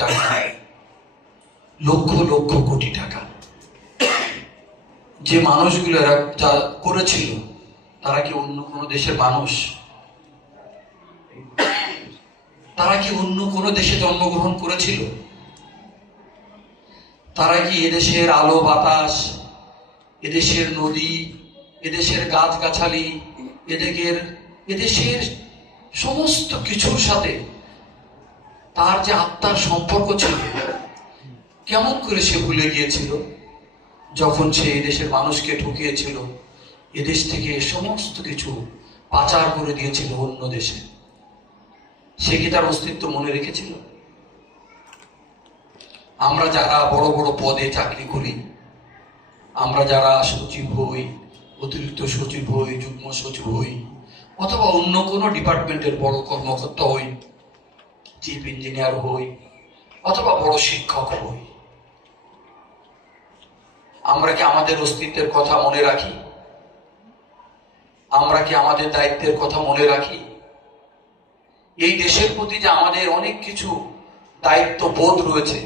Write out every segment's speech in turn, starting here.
টাকা, লক্ষ লক্ষ কোটি টাকা যে মানুষগুলো যা করেছিল, তারা কি অন্য কোনো দেশের মানুষ? তারা কি অন্য কোনো দেশে জন্মগ্রহণ করেছিল? তারা কি এদেশের আলো বাতাস, এদেশের নদী, এদেশের গাছগাছালি, এদেশের সমস্ত কিছুর সাথে তার যে আত্মার সম্পর্ক ছিল, কেমন করে সে ভুলে গিয়েছিল যখন সে এদেশের মানুষকে ঠকিয়েছিল, এদেশ থেকে সমস্ত কিছু পাচার করে দিয়েছিল অন্য দেশে? সে কি তার অস্তিত্ব মনে রেখেছিল? আমরা যারা বড় বড় পদে চাকরি করি, আমরা যারা সচিব হই, অতিরিক্ত সচিব হই, যুগ্ম সচিব হই, অথবা অন্য কোনো ডিপার্টমেন্টের বড় কর্মকর্তা হই, চিফ ইঞ্জিনিয়ার হই, অথবা বড় শিক্ষক হই, আমরা কি আমাদের অস্তিত্বের কথা মনে রাখি? আমরা কি আমাদের দায়িত্বের কথা মনে রাখি? এই দেশের প্রতি যে আমাদের অনেক কিছু দায়িত্ব বোধ রয়েছে,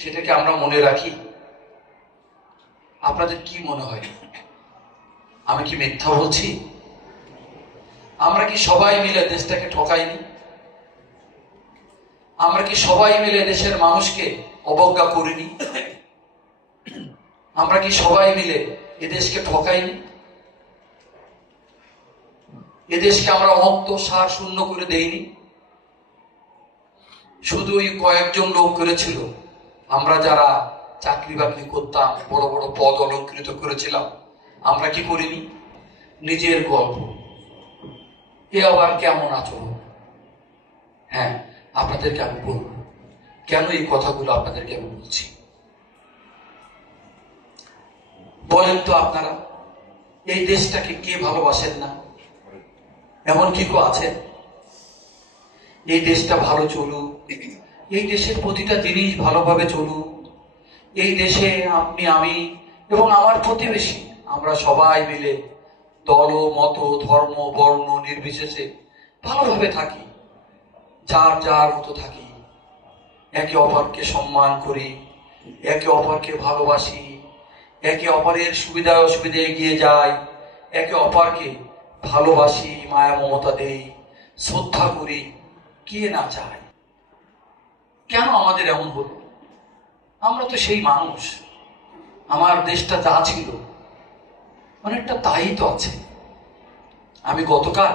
সেটাকে আমরা মনে রাখি? আপনাদের কি মনে হয়? আমি কি মিথ্যা বলছি? আমরা কি সবাই মিলে দেশটাকে ঠকাইনি? আমরা কি সবাই মিলে দেশের মানুষকে অবজ্ঞা করিনি? আমরা কি সবাই মিলে এদেশকে ঠকাইনি? এদেশকে আমরা অন্ত সার শূন্য করে দেইনি? শুধু ওই কয়েকজন লোক করেছিল। আমরা যারা চাকরি বাকরি করতাম, বড় বড় পদ অলঙ্কৃত করেছিলাম, আমরা কি করিনি? নিজের গল্প, এ আবার কেমন আচরণ। হ্যাঁ, আপনাদেরকে আমি বলবো কেন এই কথাগুলো আপনাদেরকে আমি বলছি। বলেন তো আপনারা, এই দেশটাকে কে ভালোবাসেন না? এমন কি কেউ আছেন? এই দেশটা ভালো চলুক, এই দেশের প্রতিটা জিনিস ভালোভাবে চলুক, এই দেশে আপনি, আমি এবং আমার প্রতিবেশী, আমরা সবাই মিলে দল মত ধর্ম বর্ণ নির্বিশেষে ভালোভাবে থাকি, যার যার মতো থাকি, একে অপরকে সম্মান করি, একে অপরকে ভালোবাসি, একে অপরের সুবিধা অসুবিধা এগিয়ে যাই, একে অপরকে ভালোবাসি, মায়া মমতা দেই, শ্রদ্ধা করি। কে না চায়? কেন আমাদের এমন হলো? আমরা তো সেই মানুষ। আমার দেশটা যা ছিল অনেকটা তাই তো আছে। আমি গতকাল